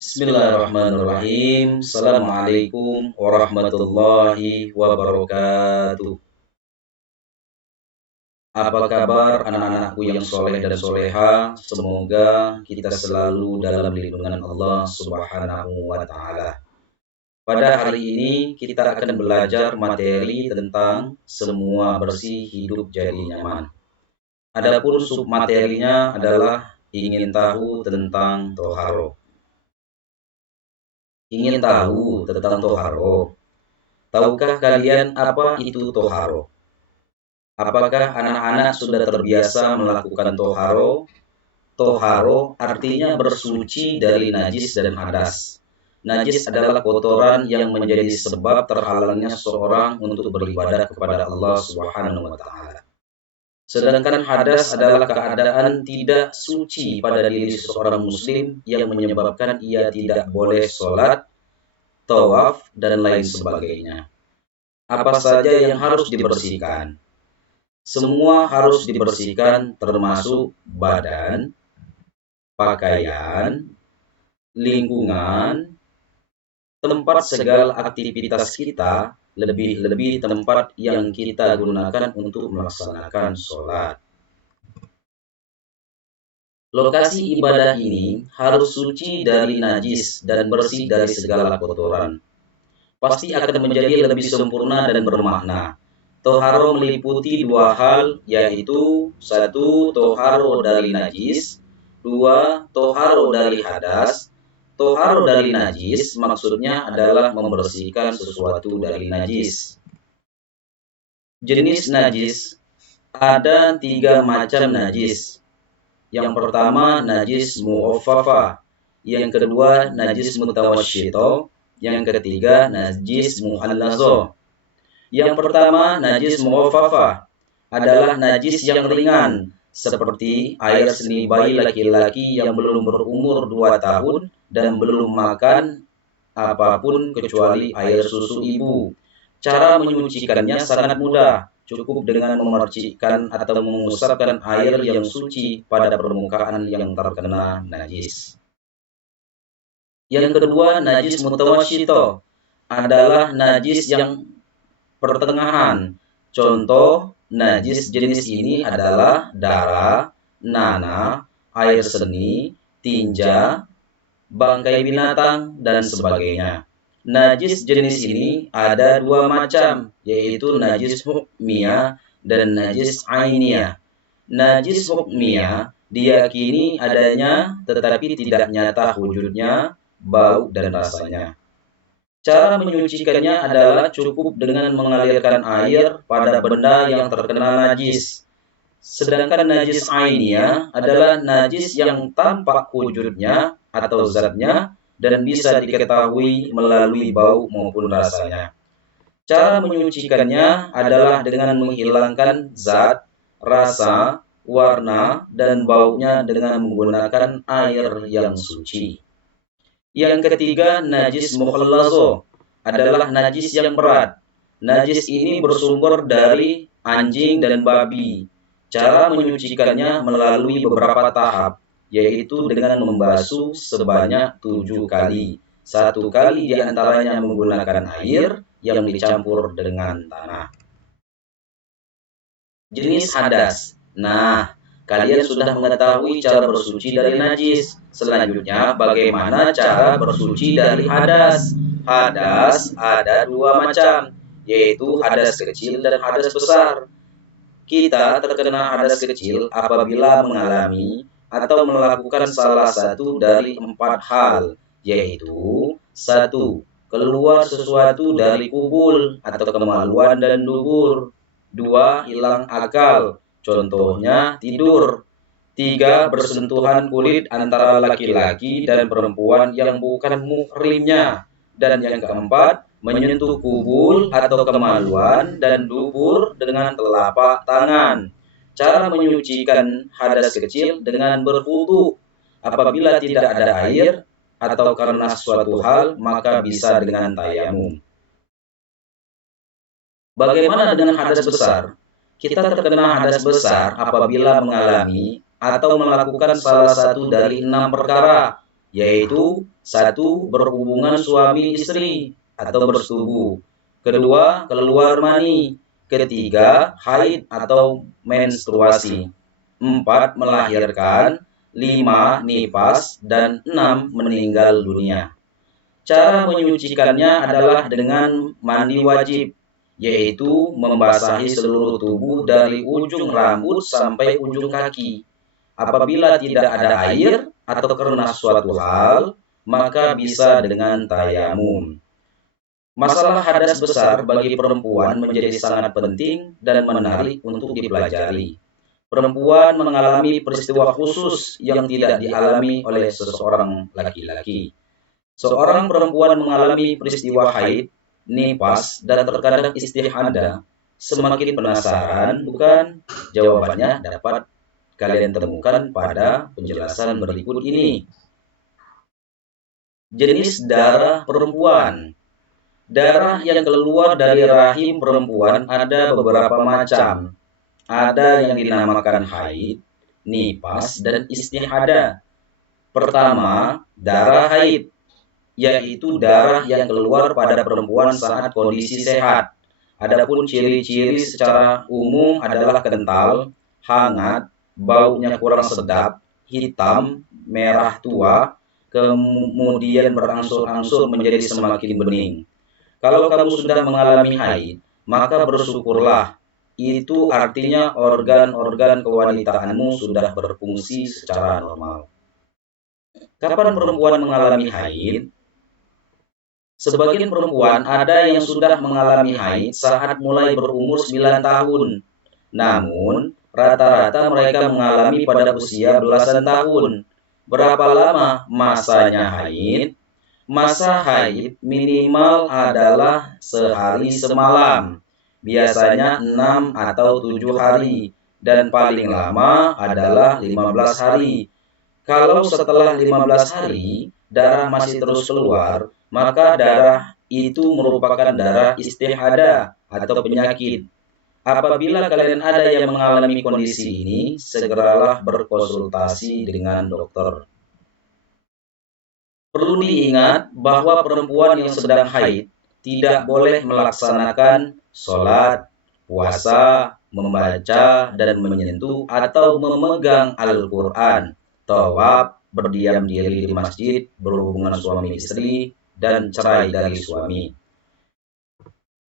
Bismillahirrahmanirrahim. Assalamualaikum warahmatullahi wabarakatuh. Apa kabar anak-anakku yang soleh dan soleha? Semoga kita selalu dalam lindungan Allah Subhanahu wa Ta'ala. Pada hari ini kita akan belajar materi tentang semua bersih hidup jadi nyaman. Adapun submaterinya adalah ingin tahu tentang toharo. Ingin tahu tentang toharo? Tahukah kalian apa itu toharo? Apakah anak-anak sudah terbiasa melakukan toharo? Toharo artinya bersuci dari najis dan hadas. Najis adalah kotoran yang menjadi sebab terhalangnya seorang untuk beribadah kepada Allah Subhanahu wa Ta'ala. Sedangkan hadas adalah keadaan tidak suci pada diri seorang muslim yang menyebabkan ia tidak boleh sholat, tawaf, dan lain sebagainya. Apa saja yang harus dibersihkan? Semua harus dibersihkan termasuk badan, pakaian, lingkungan, tempat segala aktivitas kita, lebih-lebih tempat yang kita gunakan untuk melaksanakan sholat. Lokasi ibadah ini harus suci dari najis dan bersih dari segala kotoran. Pasti akan menjadi lebih sempurna dan bermakna. Toharo meliputi dua hal, yaitu satu, toharo dari najis, dua, toharo dari hadas. Toharo dari najis maksudnya adalah membersihkan sesuatu dari najis. Jenis najis ada 3 macam najis. Yang pertama najis mu'affafa, yang kedua najis mutawasyito, yang ketiga najis muhallazo. Yang pertama, najis mu'affafa adalah najis yang ringan, seperti air seni bayi laki-laki yang belum berumur 2 tahun dan belum makan apapun kecuali air susu ibu. Cara menyucikannya sangat mudah, cukup dengan memercikkan atau mengusapkan air yang suci pada permukaan yang terkena najis. Yang kedua, najis mutawasyito adalah najis yang pertengahan. Contoh najis jenis ini adalah darah, nanah, air seni, tinja, bangkai binatang, dan sebagainya. Najis jenis ini ada 2 macam, yaitu najis hukmiyah dan najis ainiyah. Najis hukmiyah diyakini adanya tetapi tidak nyata wujudnya, bau, dan rasanya. Cara menyucikannya adalah cukup dengan mengalirkan air pada benda yang terkena najis. Sedangkan najis ainiyah adalah najis yang tampak wujudnya atau zatnya dan bisa diketahui melalui bau maupun rasanya. Cara menyucikannya adalah dengan menghilangkan zat, rasa, warna, dan baunya dengan menggunakan air yang suci. Yang ketiga, najis mukhallazo adalah najis yang berat. Najis ini bersumber dari anjing dan babi. Cara menyucikannya melalui beberapa tahap, yaitu dengan membasuh sebanyak 7 kali. 1 kali diantaranya menggunakan air yang dicampur dengan tanah. Jenis hadas. Nah, kalian sudah mengetahui cara bersuci dari najis. Selanjutnya, bagaimana cara bersuci dari hadas? Hadas ada 2 macam, yaitu hadas kecil dan hadas besar. Kita terkena hadas kecil apabila mengalami atau melakukan salah satu dari 4 hal, yaitu 1. Keluar sesuatu dari kubul atau kemaluan dan dubur. 2. Hilang akal, contohnya tidur. 3. Bersentuhan kulit antara laki-laki dan perempuan yang bukan muhrimnya. Dan yang keempat, menyentuh kubul atau kemaluan dan dubur dengan telapak tangan. Cara menyucikan hadas kecil dengan berwudu. Apabila tidak ada air atau karena suatu hal, maka bisa dengan tayamum. Bagaimana dengan hadas besar? Kita terkena hadas besar apabila mengalami atau melakukan salah satu dari 6 perkara. yaitu satu, berhubungan suami istri atau bersetubuh. Kedua, keluar mani. Ketiga, haid atau menstruasi. 4, melahirkan. 5, nifas. Dan 6, meninggal dunia. Cara menyucikannya adalah dengan mandi wajib, yaitu membasahi seluruh tubuh dari ujung rambut sampai ujung kaki. Apabila tidak ada air atau karena suatu hal, maka bisa dengan tayamum. Masalah hadas besar bagi perempuan menjadi sangat penting dan menarik untuk dipelajari. Perempuan mengalami peristiwa khusus yang tidak dialami oleh seseorang laki-laki. Seorang perempuan mengalami peristiwa haid, nifas, dan terkadang istihadah. Semakin penasaran, bukan? Jawabannya dapat kalian temukan pada penjelasan berikut ini. Jenis darah perempuan. Darah yang keluar dari rahim perempuan ada beberapa macam. Ada yang dinamakan haid, nifas, dan istihadah. Pertama, darah haid, yaitu darah yang keluar pada perempuan saat kondisi sehat. Adapun ciri-ciri secara umum adalah kental, hangat, baunya kurang sedap, hitam, merah tua, kemudian berangsur-angsur menjadi semakin bening. Kalau kamu sudah mengalami haid, maka bersyukurlah. Itu artinya organ-organ kewanitaanmu sudah berfungsi secara normal. Kapan perempuan mengalami haid? Sebagian perempuan ada yang sudah mengalami haid saat mulai berumur 9 tahun. Namun, rata-rata mereka mengalami pada usia belasan tahun. Berapa lama masanya haid? Masa haid minimal adalah sehari semalam, biasanya 6 atau 7 hari, dan paling lama adalah 15 hari. Kalau setelah 15 hari, darah masih terus keluar, maka darah itu merupakan darah istihadah atau penyakit. Apabila kalian ada yang mengalami kondisi ini, segeralah berkonsultasi dengan dokter. Perlu diingat bahwa perempuan yang sedang haid tidak boleh melaksanakan sholat, puasa, membaca, dan menyentuh atau memegang Al-Quran, tawaf, berdiam diri di masjid, berhubungan suami istri, dan cerai dari suami.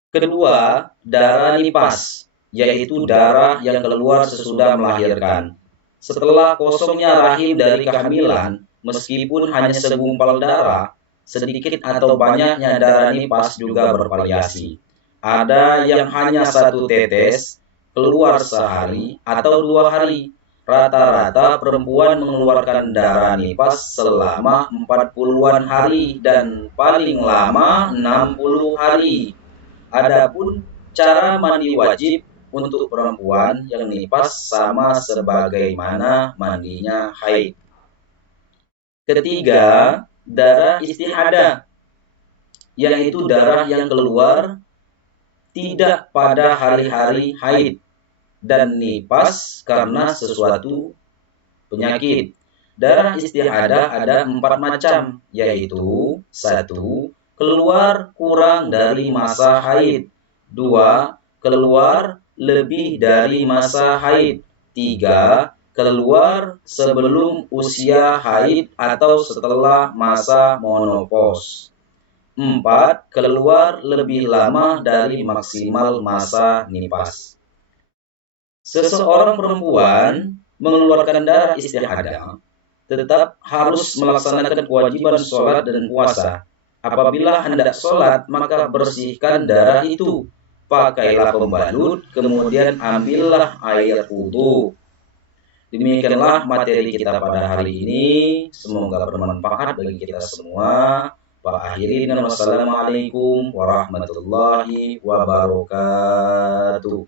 Kedua, darah nifas, yaitu darah yang keluar sesudah melahirkan. Setelah kosongnya rahim dari kehamilan, meskipun hanya segumpal darah, sedikit atau banyaknya darah nifas juga bervariasi. Ada yang hanya 1 tetes, keluar sehari atau 2 hari. Rata-rata perempuan mengeluarkan darah nifas selama 40-an hari dan paling lama 60 hari. Adapun cara mandi wajib untuk perempuan yang nifas sama sebagaimana mandinya haid. Ketiga, darah istihadah, yaitu darah yang keluar tidak pada hari-hari haid dan nifas karena sesuatu penyakit. Darah istihadah ada 4 macam, yaitu 1. Keluar kurang dari masa haid. 2. Keluar lebih dari masa haid. 3. Keluar sebelum usia haid atau setelah masa menopause. 4. Keluar lebih lama dari maksimal masa nifas. Seseorang perempuan mengeluarkan darah istihadah tetap harus melaksanakan kewajiban sholat dan puasa. Apabila hendak sholat, maka bersihkan darah itu. Pakailah pembalut, kemudian ambillah air wudhu. Demikianlah materi kita pada hari ini. Semoga bermanfaat bagi kita semua. Pak akhiri dengan wassalamualaikum warahmatullahi wabarakatuh.